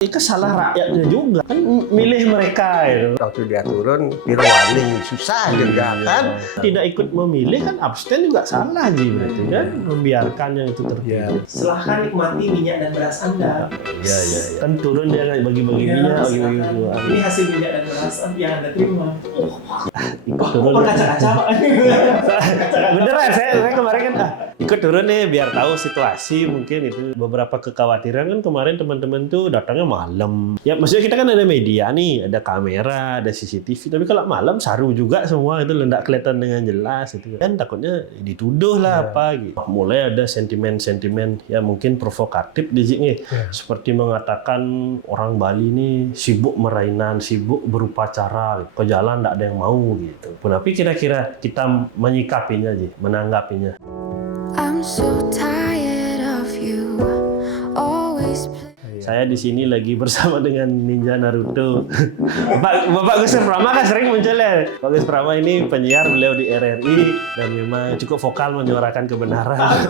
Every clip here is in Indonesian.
Itu salah rakyatnya juga kan, milih mereka itu. Waktu dia turun, Pirwani susah juga kan. Tidak ikut memilih kan, abstain juga salah berarti kan, membiarkan yang itu terpilih. Silahkan nikmati minyak dan beras Anda. Iya. Kan turun dia bagi-bagi minyak, bagi-bagi uang. Ini hasil minyak dan beras yang Anda terima. Ikut turun. Oh, kaca-kaca Pak. Beneran, saya kemarin kan ikut turun nih biar tahu situasi. Mungkin itu beberapa kekhawatiran kan kemarin teman-teman tuh datangnya malam. Ya maksudnya kita kan ada media nih, ada kamera, ada CCTV. Tapi kalau malam saru juga semua itu, nggak kelihatan dengan jelas itu. Kan takutnya dituduh lah apa gitu. Mulai ada sentimen-sentimen ya mungkin provokatif di sini. Seperti mengatakan orang Bali ini sibuk merainan, sibuk berupacara, ke jalan nggak ada yang mau gitu. Tapi kira-kira kita menyikapinya sih, menanggapinya. I'm so tired of you always Saya di sini lagi bersama dengan Ninja Naruto. Bapak Gus Prama kan sering muncul ya. Pak Gus Prama ini penyiar, beliau di RRI dan memang cukup vokal menyuarakan kebenaran.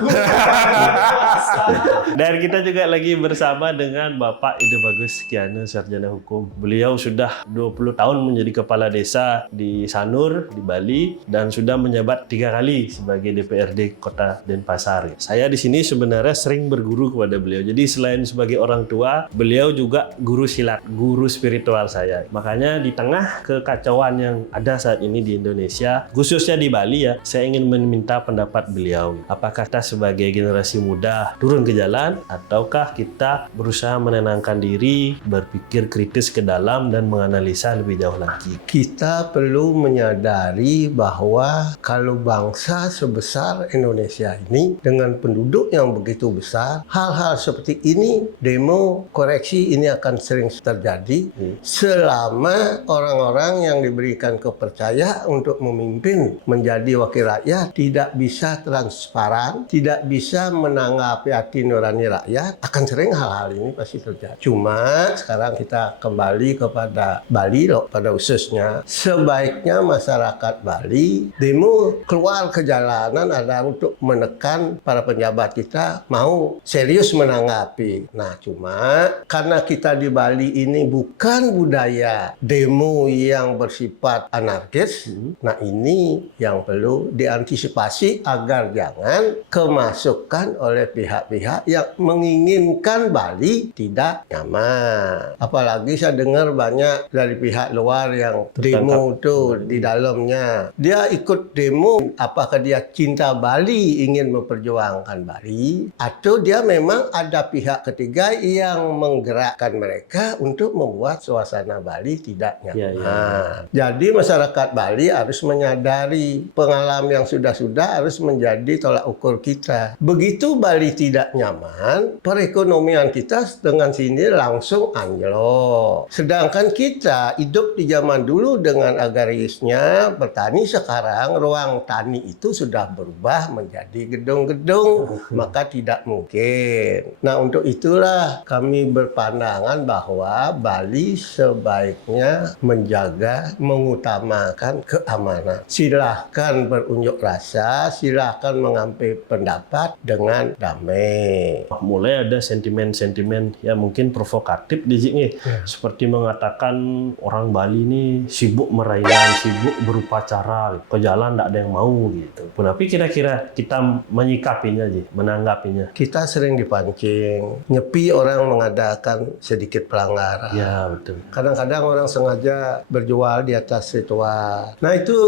Dan kita juga lagi bersama dengan Bapak Ide Bagus Kiana, sarjana hukum. Beliau sudah 20 tahun menjadi kepala desa di Sanur, di Bali, dan sudah menjabat 3 kali sebagai DPRD Kota Denpasar. Saya di sini sebenarnya sering berguru kepada beliau. Jadi selain sebagai orang tua, beliau juga guru silat, guru spiritual saya. Makanya di tengah kekacauan yang ada saat ini di Indonesia, khususnya di Bali ya, saya ingin meminta pendapat beliau. Apakah kita sebagai generasi muda turun ke jalan, ataukah kita berusaha menenangkan diri, berpikir kritis ke dalam, dan menganalisa lebih jauh lagi? Kita perlu menyadari bahwa kalau bangsa sebesar Indonesia ini dengan penduduk yang begitu besar, hal-hal seperti ini, demo, koreksi ini akan sering terjadi selama orang-orang yang diberikan kepercayaan untuk memimpin menjadi wakil rakyat tidak bisa transparan, tidak bisa menanggapi hati nurani rakyat, akan sering hal-hal ini pasti terjadi. Cuma sekarang kita kembali kepada Bali loh, pada khususnya sebaiknya masyarakat Bali demo keluar ke jalanan ada untuk menekan para pejabat kita mau serius menanggapi. Nah, cuma karena kita di Bali ini bukan budaya demo yang bersifat anarkis, nah ini yang perlu diantisipasi agar jangan kemasukan oleh pihak-pihak yang menginginkan Bali tidak nyaman. Apalagi saya dengar banyak dari pihak luar yang demo itu di dalamnya. Dia ikut demo, apakah dia cinta Bali, ingin memperjuangkan Bali, atau dia memang ada pihak ketiga yang menggerakkan mereka untuk membuat suasana Bali tidak nyaman. Jadi masyarakat Bali harus menyadari pengalaman yang sudah-sudah harus menjadi tolak ukur kita. Begitu Bali tidak nyaman, perekonomian kita dengan sini langsung anjlok. Sedangkan kita hidup di zaman dulu dengan agrarisnya, bertani, sekarang ruang tani itu sudah berubah menjadi gedung-gedung, maka tidak mungkin. Nah, untuk itulah kami berpandangan bahwa Bali sebaiknya menjaga, mengutamakan keamanan. Silahkan berunjuk rasa, silahkan mengambil pendapat dengan damai. Mulai ada sentimen-sentimen ya mungkin provokatif di sini. Seperti mengatakan orang Bali ini sibuk merainan, sibuk berupacara, ke jalan nggak ada yang mau gitu. Tapi kira-kira kita menyikapinya sih, menanggapinya. Kita sering dipancing, nyepi orang mengadakan sedikit pelanggaran. Ya betul. Kadang-kadang orang sengaja berjual di atas ritual. Nah, itu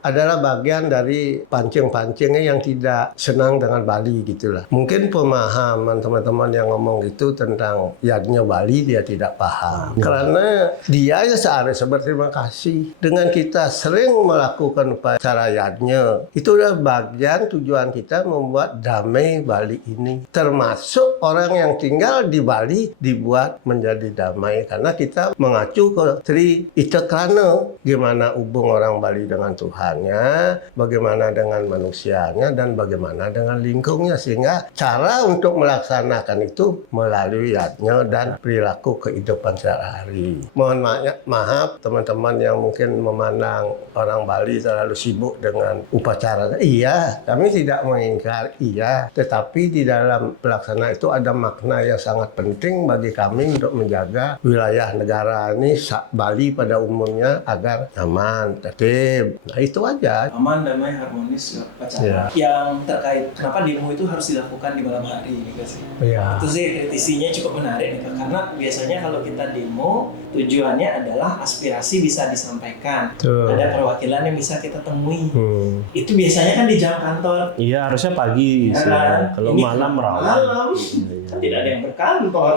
adalah bagian dari pancing-pancingnya yang tidak senang dengan Bali gitulah. Mungkin pemahaman teman-teman yang ngomong gitu tentang yadnya Bali dia tidak paham. Karena dia seharusnya berterima kasih dengan kita sering melakukan upacara yadnya. Itulah bagian tujuan kita membuat damai Bali ini. Termasuk orang yang tinggal di Bali dibuat menjadi damai karena kita mengacu ke Tri Itekrana, gimana hubung orang Bali dengan Tuhan. keberadaannya, bagaimana dengan manusianya, dan bagaimana dengan lingkungnya. Sehingga cara untuk melaksanakan itu melalui yatnya dan perilaku kehidupan sehari-hari. Mohon maaf teman-teman yang mungkin memandang orang Bali terlalu sibuk dengan upacara. Iya, kami tidak mengingkar, iya. Tetapi di dalam pelaksanaan itu ada makna yang sangat penting bagi kami untuk menjaga wilayah negara ini, Bali pada umumnya, agar aman, tertib. Nah itu aja. Aman, damai, harmonis upacara. Yang terkait kenapa demo itu harus dilakukan di malam hari nih Kak sih. Iya. Itu sih kritisinya cukup menarik nih Kak. Karena biasanya kalau kita demo tujuannya adalah aspirasi bisa disampaikan. Tuh. Ada perwakilan yang bisa kita temui. Itu biasanya kan di jam kantor. Iya, harusnya pagi sih. kan? Kalau Ini malam rawan. malam. Kan tidak ada yang berkantor.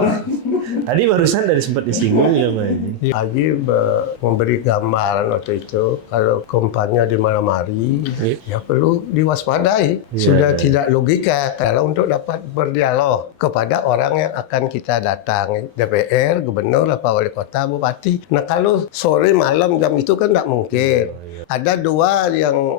Tadi barusan dari sempat disinggung ya, Mbak. Haji memberi gambaran waktu itu kalau kampanye di malam hari ya perlu diwaspadai. Sudah tidak logika kalau untuk dapat berdialog kepada orang yang akan kita datangi, DPR, gubernur, apa wali kota, bupati. Nah kalau sore malam jam itu kan tidak mungkin. Ada dua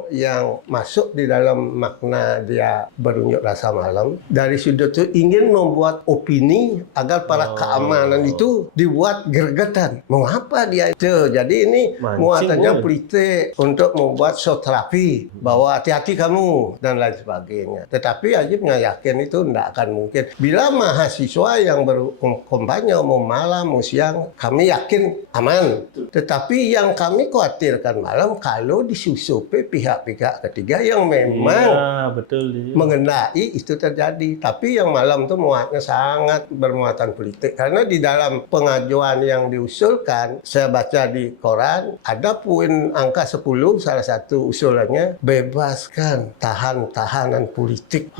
yang masuk di dalam makna dia berunjuk rasa malam. Dari sudut itu ingin membuat opini agar para keamanan itu dibuat gregetan. Mengapa dia itu? Jadi ini muatannya politik untuk membuat show terapi bahwa hati-hati kamu dan lain sebagainya. Tetapi Ajib nggak yakin itu tidak akan mungkin. Bila mahasiswa yang berkampanye mau malam, mau siang, kami yakin aman. Tetapi yang kami khawatirkan malam kalau disusupi pihak-pihak ketiga yang memang mengenai itu terjadi. Tapi yang malam itu muatnya sangat bermuatan politik. Karena di dalam pengajuan yang diusulkan, saya baca di koran, ada poin angka 10, salah satu usulannya, bebaskan tahanan politik.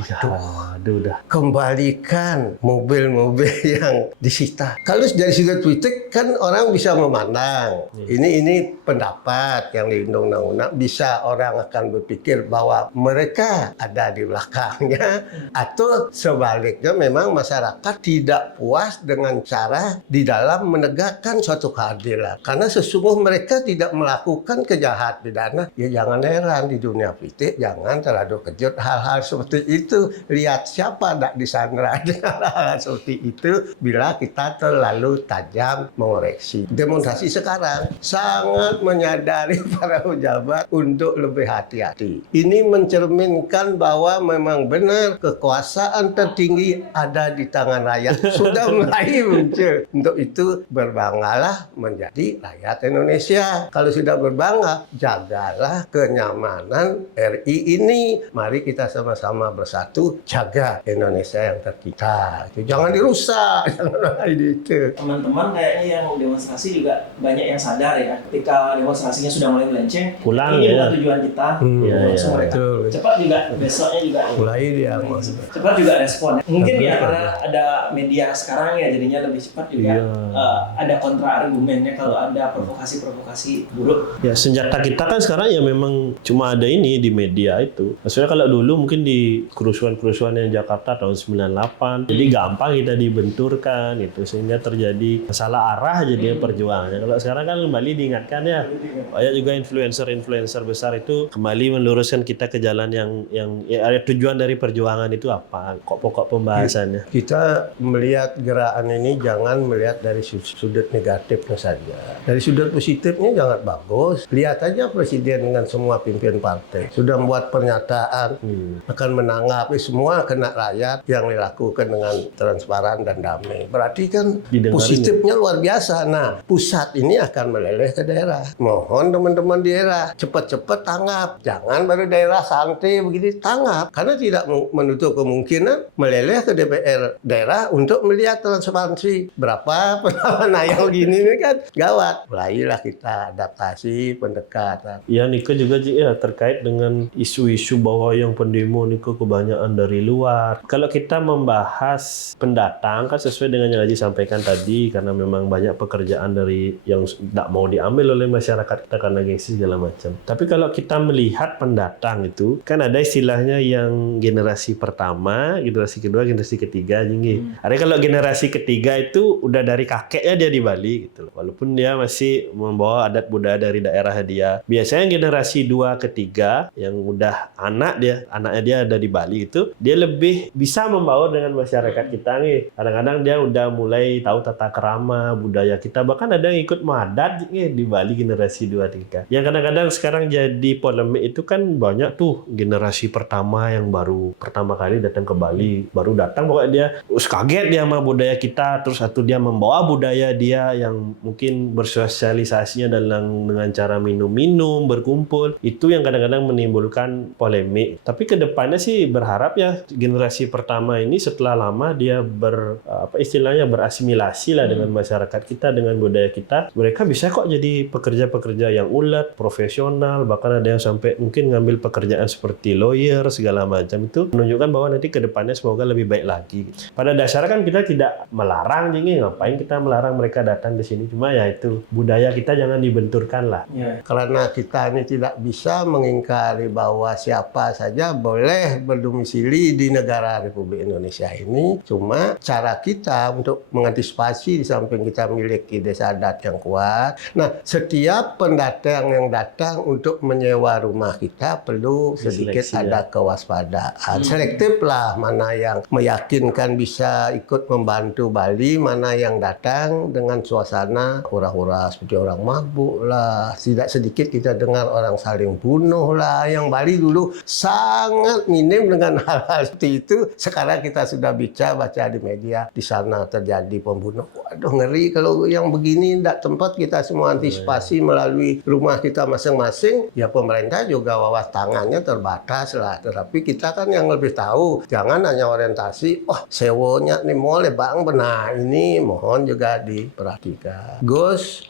Kembalikan mobil-mobil yang disita. Kalau dari sudut politik kan orang bisa memandang. Ini pendapat yang dilindungi undang-undang, bisa orang akan berpikir bahwa mereka ada di belakangnya, atau sebaliknya memang masyarakat tidak puas dengan cara di dalam menegakkan suatu keadilan. Karena sesungguhnya mereka tidak melakukan kejahatan pidana. Ya jangan heran di dunia politik, jangan terlalu kejut hal-hal seperti itu. Lihat siapa tidak disandera dengan hal seperti itu bila kita terlalu tajam mengoreksi. Demonstrasi sekarang sangat menyadari para pejabat untuk lebih hati-hati. Ini mencerminkan bahwa memang benar kekuasaan tertinggi ada di tangan rakyat. Sudah mulai muncul. Untuk itu berbanggalah menjadi rakyat Indonesia. Kalau sudah berbangga, jagalah kenyamanan RI ini. Mari kita sama-sama bersatu jaga Indonesia yang tercinta. Jangan dirusak, jangan itu. Teman-teman kayaknya yang demonstrasi juga banyak yang sadar ya. Ketika demonstrasinya sudah mulai melenceng, pulang ini ya. bukan tujuan kita. Langsung mereka cepat juga besoknya juga mulai dia cepat juga respon. Mungkin ya karena ada media sekarang ya jadinya lebih cepat juga. Ada kontra argumennya kalau ada provokasi buruk. Ya senjata kita kan sekarang ya memang cuma ada ini di media itu. Maksudnya kalau dulu mungkin di kerusuhan-kerusuhan yang Jakarta tahun 98, jadi gampang kita dibenturkan gitu sehingga terjadi salah arah jadinya perjuangannya. Kalau sekarang kan kembali diingatkan ya, banyak juga influencer besar itu kembali meluruskan kita ke jalan yang ada tujuan dari perjuangan itu apa, kok pokok pembahasannya. Kita melihat gerakan ini jangan melihat dari sudut negatifnya saja. Dari sudut positifnya jangan bagus. Lihat aja Presiden dengan semua pimpinan partai sudah membuat pernyataan akan menanggapi semua kena rakyat yang dilakukan dengan transparan dan damai. Berarti kan positifnya luar biasa. Nah, pusat ini akan meleleh ke daerah. Mohon teman-teman di daerah cepat-cepat tanggap. Jangan baru daerah santai begini tanggap. Karena tidak menutup kemungkinan meleleh ke DPR daerah untuk melihat transparansi. Berapa penawanan yang begini ini kan gawat. Mulailah kita adaptasi pendekatan. Ya Niko juga ya terkait dengan isu-isu bahwa yang pendemo Niko kebanyakan dari luar. Kalau kita membahas pendatang kan sesuai dengan yang Haji sampaikan tadi, karena memang banyak pekerjaan dari yang tidak mau diambil oleh masyarakat kita karena gengsi segala macam. Tapi kalau kita melihat pendatang itu kan ada istilahnya yang generasi pertama, generasi kedua, generasi ketiga jinggi. Ada kalau generasi ketiga itu udah dari kakeknya dia di Bali gitu loh. Walaupun dia masih membawa adat budaya dari daerah dia. Biasanya generasi 2 ketiga yang udah anaknya dia ada di Bali itu, dia lebih bisa membaur dengan masyarakat kita nih. Kadang-kadang dia udah mulai tahu tata kerama budaya kita, bahkan ada yang ikut madat nih di Bali generasi 2 3. Yang kadang-kadang sekarang jadi polemik itu kan banyak tuh generasi pertama yang baru pertama kali datang ke Bali, baru datang pokoknya dia kaget dia sama budaya kita, terus satu dia membawa budaya dia yang mungkin bersosialisasinya dengan cara minum-minum, berkumpul, itu yang kadang-kadang menimbulkan polemik. Tapi ke depannya sih berharap ya generasi pertama ini setelah lama dia istilahnya berasimilasi lah dengan masyarakat kita, dengan budaya kita, mereka bisa kok jadi pekerja-pekerja yang ulet, profesional, bahkan ada yang sampai mungkin ngambil pekerjaan seperti lawyer segala macam. Itu menunjukkan bahwa nanti ke depannya semoga lebih baik lagi. Pada dasarnya kan kita tidak melarang, ngapain kita melarang mereka datang ke sini, cuma ya itu budaya kita jangan dibenturkan lah. Karena kita ini tidak bisa mengingkari bahwa siapa saja boleh berdomisili di negara Republik Indonesia ini. Cuma cara kita untuk mengantisipasi di samping kita memiliki desa adat yang kuat. Nah, setiap pendatang yang datang untuk menyewa rumah kita perlu sedikit ada kewaspadaan. Selektif lah mana yang meyakinkan bisa ikut membantu Bali, mana yang datang dengan suasana hura-hura seperti orang mabuk lah. Tidak sedikit kita dengar orang saling bunuh lah. Yang Bali dulu sangat minim dengan hal-hal seperti itu. Sekarang kita sudah baca di media di sana terjadi pembunuh. Waduh, ngeri kalau yang begini tidak tempat kita semua antisipasi melalui rumah kita masing-masing. Ya pemerintah juga wawas tangannya terbatas lah. Tetapi kita kan yang lebih tahu. Jangan hanya orientasi, sewonya nih boleh bang, benar ini mohon juga diperhatikan. Gus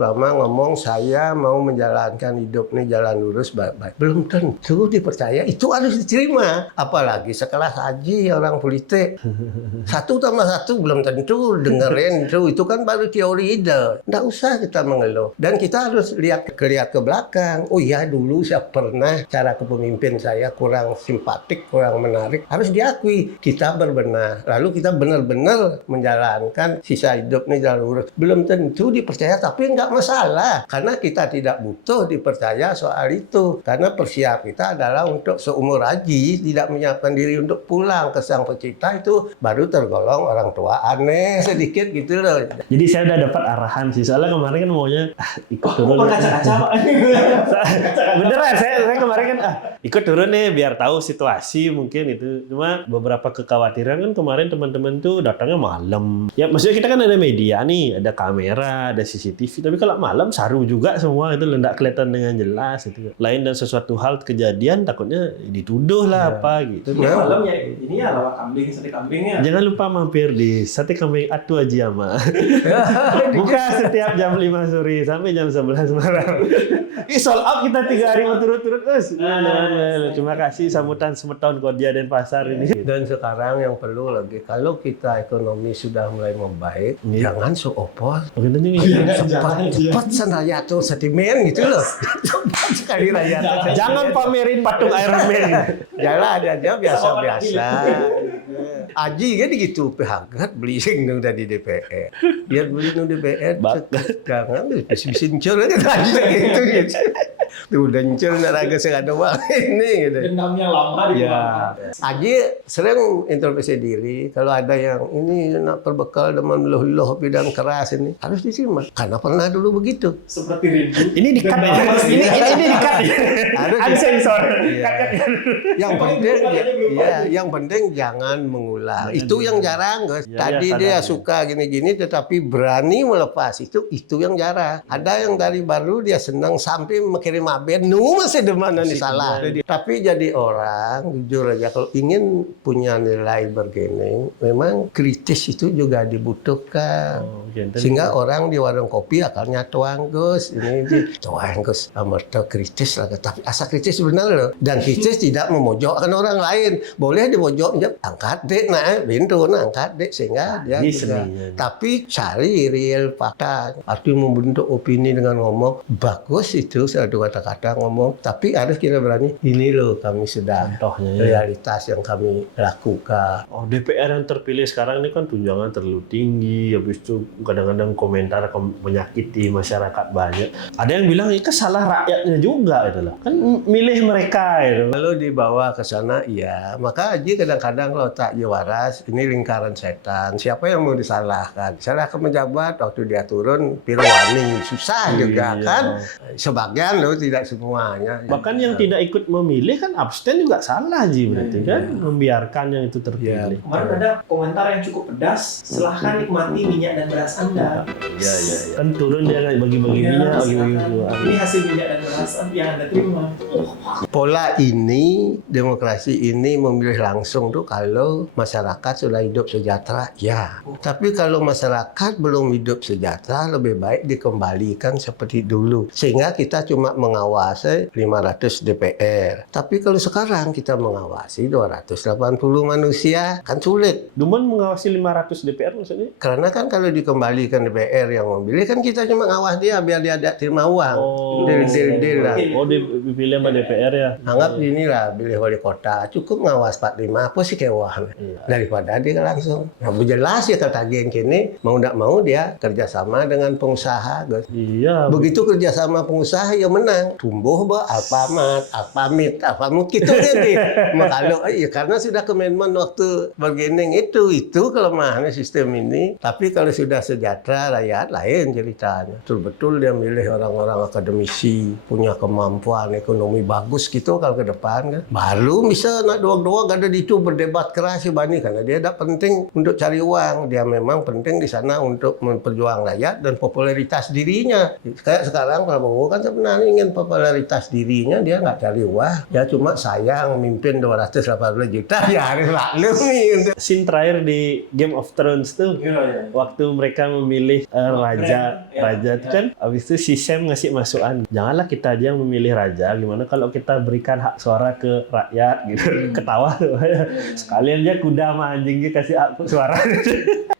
Mama ngomong saya mau menjalankan hidup nih jalan lurus baik-baik. Belum tentu dipercaya, itu harus diterima. Apalagi sekelas Haji orang politik. 1+1 belum tentu dengerin itu kan baru teori ide. Nggak usah kita mengeluh. Dan kita harus lihat ke belakang. Oh iya dulu saya pernah cara kepemimpin saya kurang simpatik, kurang menarik. Harus diakui kita berbenah. Lalu kita benar-benar menjalankan sisa hidup nih jalan lurus. Belum tentu dipercaya, tapi nggak masalah. Karena kita tidak butuh dipercaya soal itu. Karena persiap kita adalah untuk seumur haji, tidak menyiapkan diri untuk pulang ke Sang Pencipta, itu baru tergolong orang tua aneh sedikit gitu loh. Jadi saya udah dapat arahan sih. Soalnya kemarin kan maunya ikut turun. Kaca-kaca Pak. Beneran, saya kemarin kan ikut turun nih biar tahu situasi mungkin itu. Cuma beberapa kekhawatiran kan kemarin teman-teman tuh datangnya malam. Ya maksudnya kita kan ada media nih, ada kamera, ada CCTV. Tapi kalau malam saru juga semua itu nggak kelihatan dengan jelas itu. Lain dan sesuatu hal kejadian takutnya dituduh lah apa gitu. Malam ya ini ya lawak kambing, sate kambing ya. Jangan lupa mampir di Sate Kambing Atu Ajiyama. Buka setiap jam 5 sore sampai jam 11 malam. Sold out kita 3 hari berturut-turut, Gus. Terima kasih sambutan semeton Kodia dan Pasar ini. Dan sekarang yang perlu lagi, kalau kita ekonomi sudah mulai membaik, jangan opos. Cepat senaya tuh sentimen gitu loh. Cepat sekali raya. Jangan pamerin patung Iron Man. Jalan aja biasa-biasa. Aji kan gitu, pehagat beli sing udah di DPR. Biar beli nu DPR, jangan bisa cur kan aji gitu. Tuh dencel naraga segala wang ini gitu. Dendamnya lama di Aji sering introspeksi diri. Kalau ada yang ini nak berbekal dengan meluh-luh bidang keras ini harus diterima. Karena pernah dulu begitu. Seperti rindu. Ini dikat. Ini dikat. Harus sensor. Yang penting jangan mengulang. Itu yang jarang, guys. Tadi dia suka gini-gini tetapi berani melepas. Itu yang jarang. Ada yang dari baru dia senang sampai mengirim abed, masih demana nih salah. Tapi jadi orang, jujur aja, kalau ingin punya nilai bergening, memang kritis itu juga dibutuhkan. Sehingga orang di warung kopi akalnya tuang, Gus. Ini tuang, Gus. Amarta kritis lah. Tapi asa kritis benar loh. Dan kritis tidak memojokkan orang lain. Boleh dimojok, angkat dek, pintu, angkat dek. Sehingga dia juga. Tapi cari real fakta. Artinya membentuk opini dengan ngomong, bagus itu satu kata-kata ngomong, tapi harus kita berani, ini loh kami sedang realitas yang kami lakukan. DPR yang terpilih sekarang ini kan tunjangan terlalu tinggi, habis itu kadang-kadang komentar menyakiti masyarakat banyak. Ada yang bilang itu salah rakyatnya juga gitu loh. Kan milih mereka gitu. Kalau dibawa ke sana, iya. Maka Haji kadang-kadang kalau tak waras, ini lingkaran setan. Siapa yang mau disalahkan? Salahkan pejabat waktu dia turun, pirwani susah juga kan. Sebagian loh, tidak semuanya. Bahkan yang tidak ikut memilih kan abstain juga salah Ji berarti kan, membiarkan yang itu terpilih. Kemarin ada komentar yang cukup pedas, silahkan nikmati minyak dan beras Anda. Iya. Kan turun dia bagi-bagi minyak, bagi-bagi buah. Ini hasil minyak dan beras yang Anda terima. Pola ini, demokrasi ini memilih langsung tuh kalau masyarakat sudah hidup sejahtera, ya. Tapi kalau masyarakat belum hidup sejahtera, lebih baik dikembalikan seperti dulu. Sehingga kita cuma mengawasi 500 DPR. Tapi kalau sekarang kita mengawasi 280 manusia, kan sulit. Duman mengawasi 500 DPR maksudnya? Karena kan kalau dikembalikan DPR yang memilih, kan kita cuma ngawas dia biar dia ada terima uang. Deal lah. Oh, dipilih sama DPR ya? Anggap gini lah, pilih wali kota, cukup ngawas 45, apa sih kewah. Daripada dia langsung. Nah, jelas ya kata geng kini, mau tidak mau dia kerjasama dengan pengusaha. Guys. Iya. Begitu kerjasama pengusaha, ya menang. Tumbuh, Alfamart gitu nanti. Kalau karena sudah komitmen waktu bargaining itu kelemahannya sistem ini. Tapi kalau sudah sejahtera rakyat, lain ceritanya. Betul-betul dia milih orang-orang akademisi, punya kemampuan ekonomi bagus gitu kalau ke depan kan. Baru bisa nak doang-doang ada di itu berdebat keras Bani, karena dia tidak penting untuk cari uang. Dia memang penting di sana untuk memperjuang rakyat dan popularitas dirinya. Kayak sekarang Prabowo kan sebenarnya ingin popularitas dirinya, dia nggak cari uang. Dia cuma sayang mimpin 280 juta, ya harus maklum nih. Scene terakhir di Game of Thrones tuh, waktu mereka memilih raja itu kan, habis itu si Sam ngasih masukan, janganlah kita aja yang memilih raja, gimana kalau kita berikan hak suara ke rakyat gitu. Ketawa tuh. Sekalian dia kuda sama anjingnya kasih hak suara.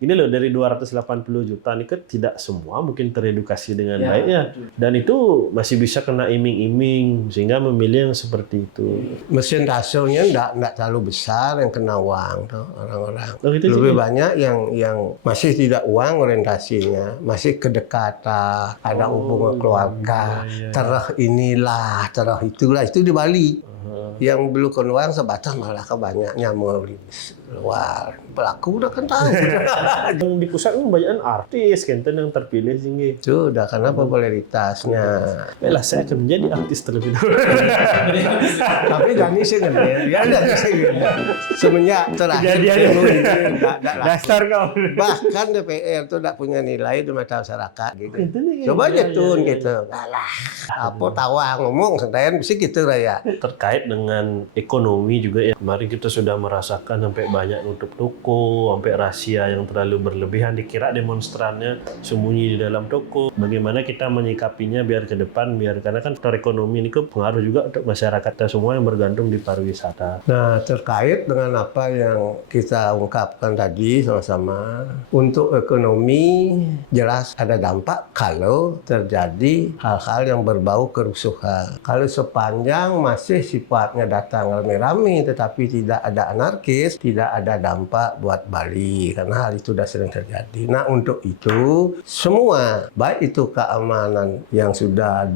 Ini loh, dari 280 juta ini kan tidak semua mungkin teredukasi dengan baik ya. Dan itu masih bisa kena iming-iming sehingga memilih yang seperti itu. Mesin rasionya enggak terlalu besar yang kena uang tuh orang-orang. Oh, gitu Lebih juga. banyak yang masih tidak uang orientasinya, masih kedekatan, ada hubungan keluarga, terah inilah, terah itulah, itu di Bali. Yang belum uang sebatas malah kebanyaknya mau di luar. Pelaku udah kan tahu. Yang di pusat kan banyak artis Kenten yang terpilih tinggi. Itu udah karena popularitasnya. Lah saya akan menjadi artis terlebih dahulu. Tapi Gani sih gede. Ya enggak sih gede. Semenjak terakhir Kejadian pemilu ini enggak laku. Dasar kau. Bahkan DPR itu enggak punya nilai di mata masyarakat gitu. Itu nih, Coba iya, aja tun iya, gitu. Alah, apa tawa ngomong sentayan bisa gitu lah ya. Terkait dengan ekonomi juga ya. Kemarin kita sudah merasakan sampai banyak nutup toko, sampai rahasia yang terlalu berlebihan, dikira demonstrannya sembunyi di dalam toko. Bagaimana kita menyikapinya biar ke depan, karena kan faktor ekonomi ini kan pengaruh juga untuk masyarakat kita semua yang bergantung di pariwisata. Nah, terkait dengan apa yang kita ungkapkan tadi sama-sama, untuk ekonomi jelas ada dampak kalau terjadi hal-hal yang berbau kerusuhan. Kalau sepanjang masih sifatnya datang rame-rame tetapi tidak ada anarkis, tidak ada dampak buat Bali karena hal itu sudah sering terjadi. Nah, untuk itu semua, baik itu keamanan yang sudah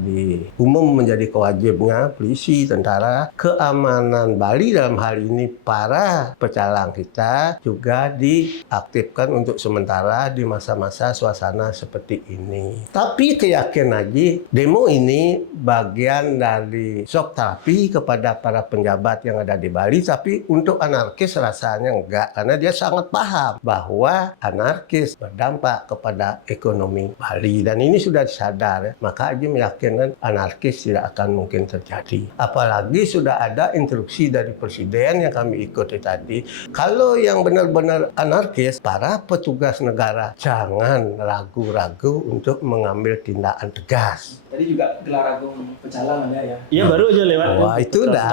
umum menjadi kewajibnya polisi, tentara, keamanan Bali dalam hal ini para pecalang kita juga diaktifkan untuk sementara di masa-masa suasana seperti ini. Tapi keyakinan lagi, demo ini bagian dari shock terapi kepada para penjabat yang ada di Bali, tapi untuk anarkis rasanya enggak, karena dia sangat paham bahwa anarkis berdampak kepada ekonomi Bali, dan ini sudah disadar ya. Maka Haji meyakinkan anarkis tidak akan mungkin terjadi. Apalagi sudah ada instruksi dari Presiden yang kami ikuti tadi, kalau yang benar-benar anarkis, para petugas negara jangan ragu-ragu untuk mengambil tindakan tegas. Tadi juga gelar agung pecalang ada ya. Iya, baru aja lewat. Wah, itu Sudah.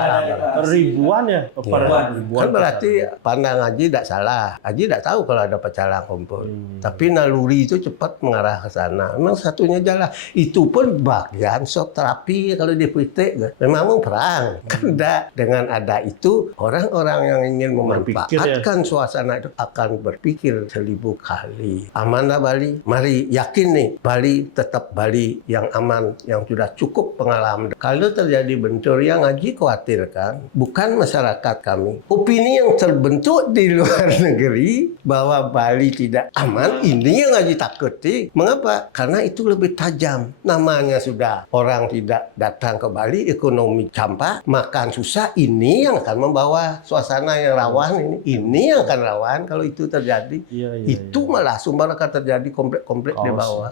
Ribuan ya? Kan berarti pandang Haji tidak salah. Haji tidak tahu kalau ada pecalang kumpul. Tapi naluri itu cepat mengarah ke sana. Memang satunya jalan. Itu pun bagian shock terapi kalau di PT. Memang mau perang. Karena dengan ada itu, orang-orang yang ingin memanfaatkan suasana itu akan berpikir 1000 kali. Aman dah Bali? Mari yakin nih, Bali tetap Bali yang aman, yang sudah cukup pengalaman. Kalau terjadi bentur yang Haji khawatirkan, bukan masyarakat kami. Opini yang terbentuk di luar negeri bahwa Bali tidak aman, ini yang Haji takuti. Mengapa? Karena itu lebih tajam. Namanya sudah orang tidak datang ke Bali, ekonomi campak, makan susah. Ini yang akan membawa suasana yang rawan ini yang akan rawan kalau itu terjadi. Itu malah sumber akan terjadi komplek-komplek di bawah.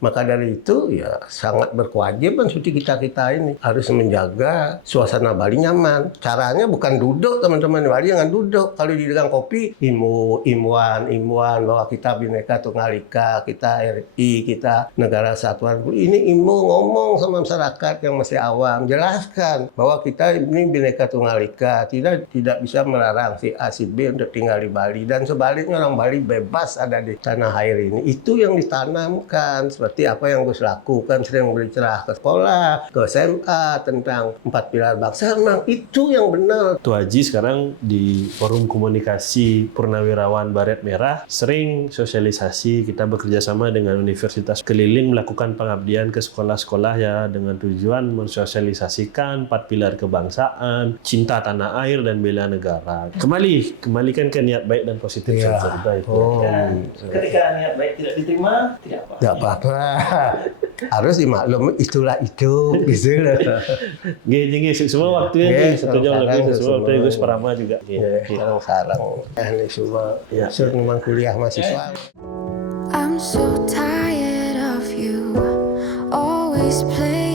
Maka dari itu ya sangat berkewajiban seperti kita ini harus menjaga suasana Bali nyaman. Caranya bukan duduk teman-teman di Bali, jangan duduk. Kalau di dagang kopi, imbauan bahwa kita Bhinneka Tunggal Ika, kita RI, kita negara satuan. Ini ngomong sama masyarakat yang masih awam, jelaskan bahwa kita ini Bhinneka Tunggal Ika, tidak bisa melarang si A si B untuk tinggal di Bali, dan sebaliknya orang Bali bebas ada di tanah air ini. Itu yang ditanamkan, seperti apa yang Gus lakukan, sering bercerah ke sekolah, ke SMA tentang 4 pilar bangsa. Memang itu yang benar. Tuh Haji sekarang di forum komunikasi Purnawirawan Baret Merah sering sosialisasi, kita bekerja sama dengan universitas keliling melakukan pengabdian ke sekolah-sekolah ya dengan tujuan mensosialisasikan 4 pilar kebangsaan, cinta tanah air dan bela negara. Kembalikan ke niat baik dan positif serta itu. Ketika niat baik tidak diterima, tidak apa. Tidak apa-apa. Harus dimaklum, itulah hidup gitu loh. Gini, semua waktunya nih, 1 jam lebih, semua waktu Gus Parama juga. Sarang-sarang. Ini semua memang kuliah mahasiswa. I'm so tired of you always playing